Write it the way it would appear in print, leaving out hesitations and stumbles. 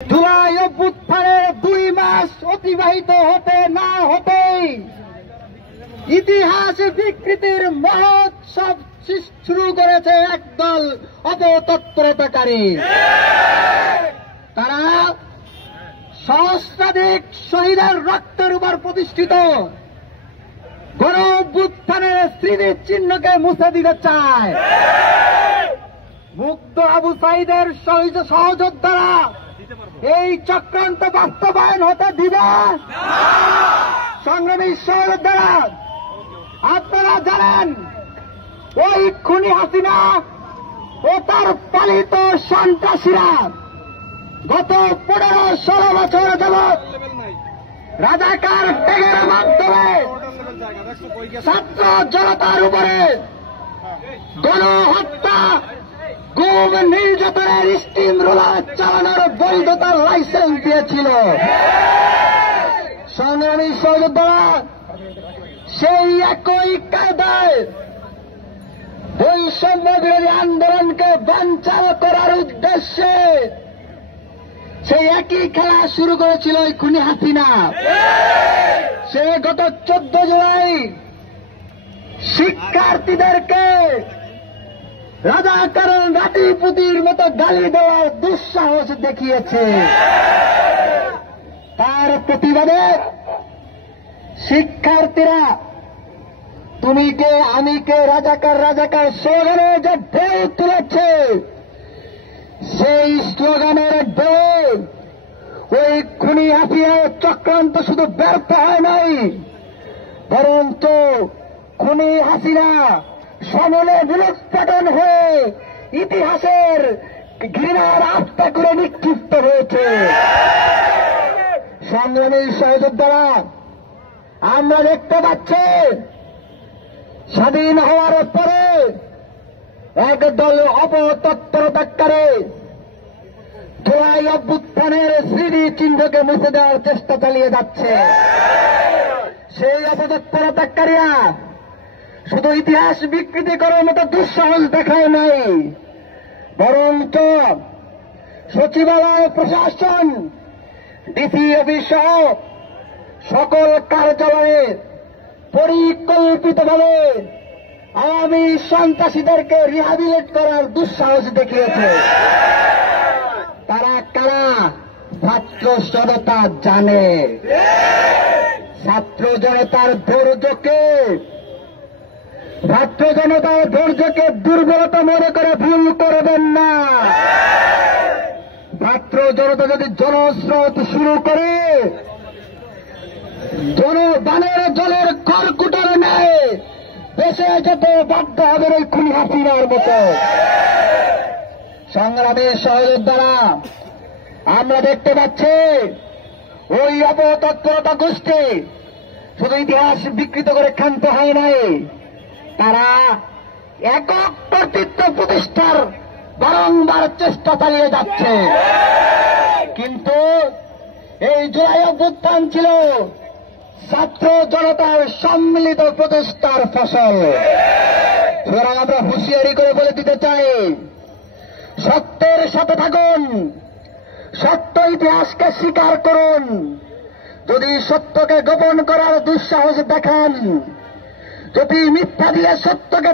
জুলাই অভ্যুত্থানের 2 মাস অতিবাহিত হতে না হতেই ইতিহাস বিকৃতির মহোৎসব শুরু করেছে একদল অপতৎপরতাকারী। তারা সহস্রাধিক শহীদের রক্তের উপর প্রতিষ্ঠিত গণ অভ্যুত্থানের স্মৃতির চিহ্নকে মুছে দিতে চায়। মুক্ত আবু সাঈদের সহযোদ্ধারা এই চক্রান্ত বাস্তবায়ন হতে দিবে না। সংগ্রামী সহযোদ্ধারা, আপনারা জানেন ওই খুনি হাসিনা ও তার পালিত সন্ত্রাসীরা গত 15-16 বছর যাবৎ রাজাকার ট্যাগের মাধ্যমে ছাত্র জনতার উপরে গণহত্যা, গুম, নির্যাতনের স্টিম রোলার চালানোর বৈধতার লাইসেন্স দিয়েছিল। সংগ্রামী সহযোদ্ধারা, সেই একই কায়দায় বৈষম্য বিরোধী আন্দোলনকে বানচাল করার উদ্দেশ্যে সেই একই খেলা শুরু করেছিল ওই খুনি হাসিনা। সে গত 14 জুলাই শিক্ষার্থীদেরকে রাজাকারের নাতিপুতির মতো গালি দেওয়ার দুঃসাহস দেখিয়েছে। তার প্রতিবাদে শিক্ষার্থীরা তুমি কে আমি কে রাজাকার রাজাকার স্লোগানে যে ঢেউ তুলেছে, সেই স্লোগানের ঢেউ ওই খুনি হাসিনার চক্রান্ত শুধু ব্যর্থ হয় নাই, বরঞ্চ খুনি হাসিনা সমলে বিলোৎপাটন হয়ে ইতিহাসের ঘৃণার আস্থা করে নিক্ষিপ্ত হয়েছে। সংগ্রামী সহযোদ্ধারা, আমরা দেখতে পাচ্ছি স্বাধীন হওয়ার পরে একদল অপতৎপরতাকারী জুলাই অভ্যুত্থানের স্মৃতি চিহ্নকে মুছে দেওয়ার চেষ্টা চালিয়ে যাচ্ছে। সেই অপতৎপরতাকারীরা শুধু ইতিহাস বিকৃতি করার মতো দুঃসাহস দেখায় নাই, বরঞ্চ সচিবালয়, প্রশাসন, ডিসি অফিস সহ সকল কার্যালয়ে পরিকল্পিতভাবে আওয়ামী সন্ত্রাসীদেরকে রিহাবিলিট করার দুঃসাহস দেখিয়েছে। তারা কারা? ছাত্র জনতা জানে। ছাত্র জনতার ধৈর্যকে দুর্বলতা মনে করে ভুল করবেন না। ছাত্র জনতা যদি জনস্রোত শুরু করে জনবানের জলের খড়কুটোর নেয় দেশে যেতে বাধ্য হবে ওই খুনি হাসিনার মতো। সংগ্রামী সহযোদ্ধারা, আমরা দেখতে পাচ্ছি ওই অপতৎপরতা গোষ্ঠী শুধু ইতিহাস বিকৃত করে ক্ষান্ত হয় নাই, তারা একক কর্তৃত্ব প্রতিষ্ঠার বারংবার চেষ্টা চালিয়ে যাচ্ছে। কিন্তু এই জুলাই অভ্যুত্থান ছিল ছাত্র জনতার সম্মিলিত প্রচেষ্টার ফসল। সুতরাং আমরা হুঁশিয়ারি করে বলে দিতে চাই, সত্যের সাথে থাকুন, সত্য ইতিহাসকে স্বীকার করুন। যদি সত্যকে গোপন করার দুঃসাহস দেখান, যদি মিথ্যা দিয়ে সত্যকে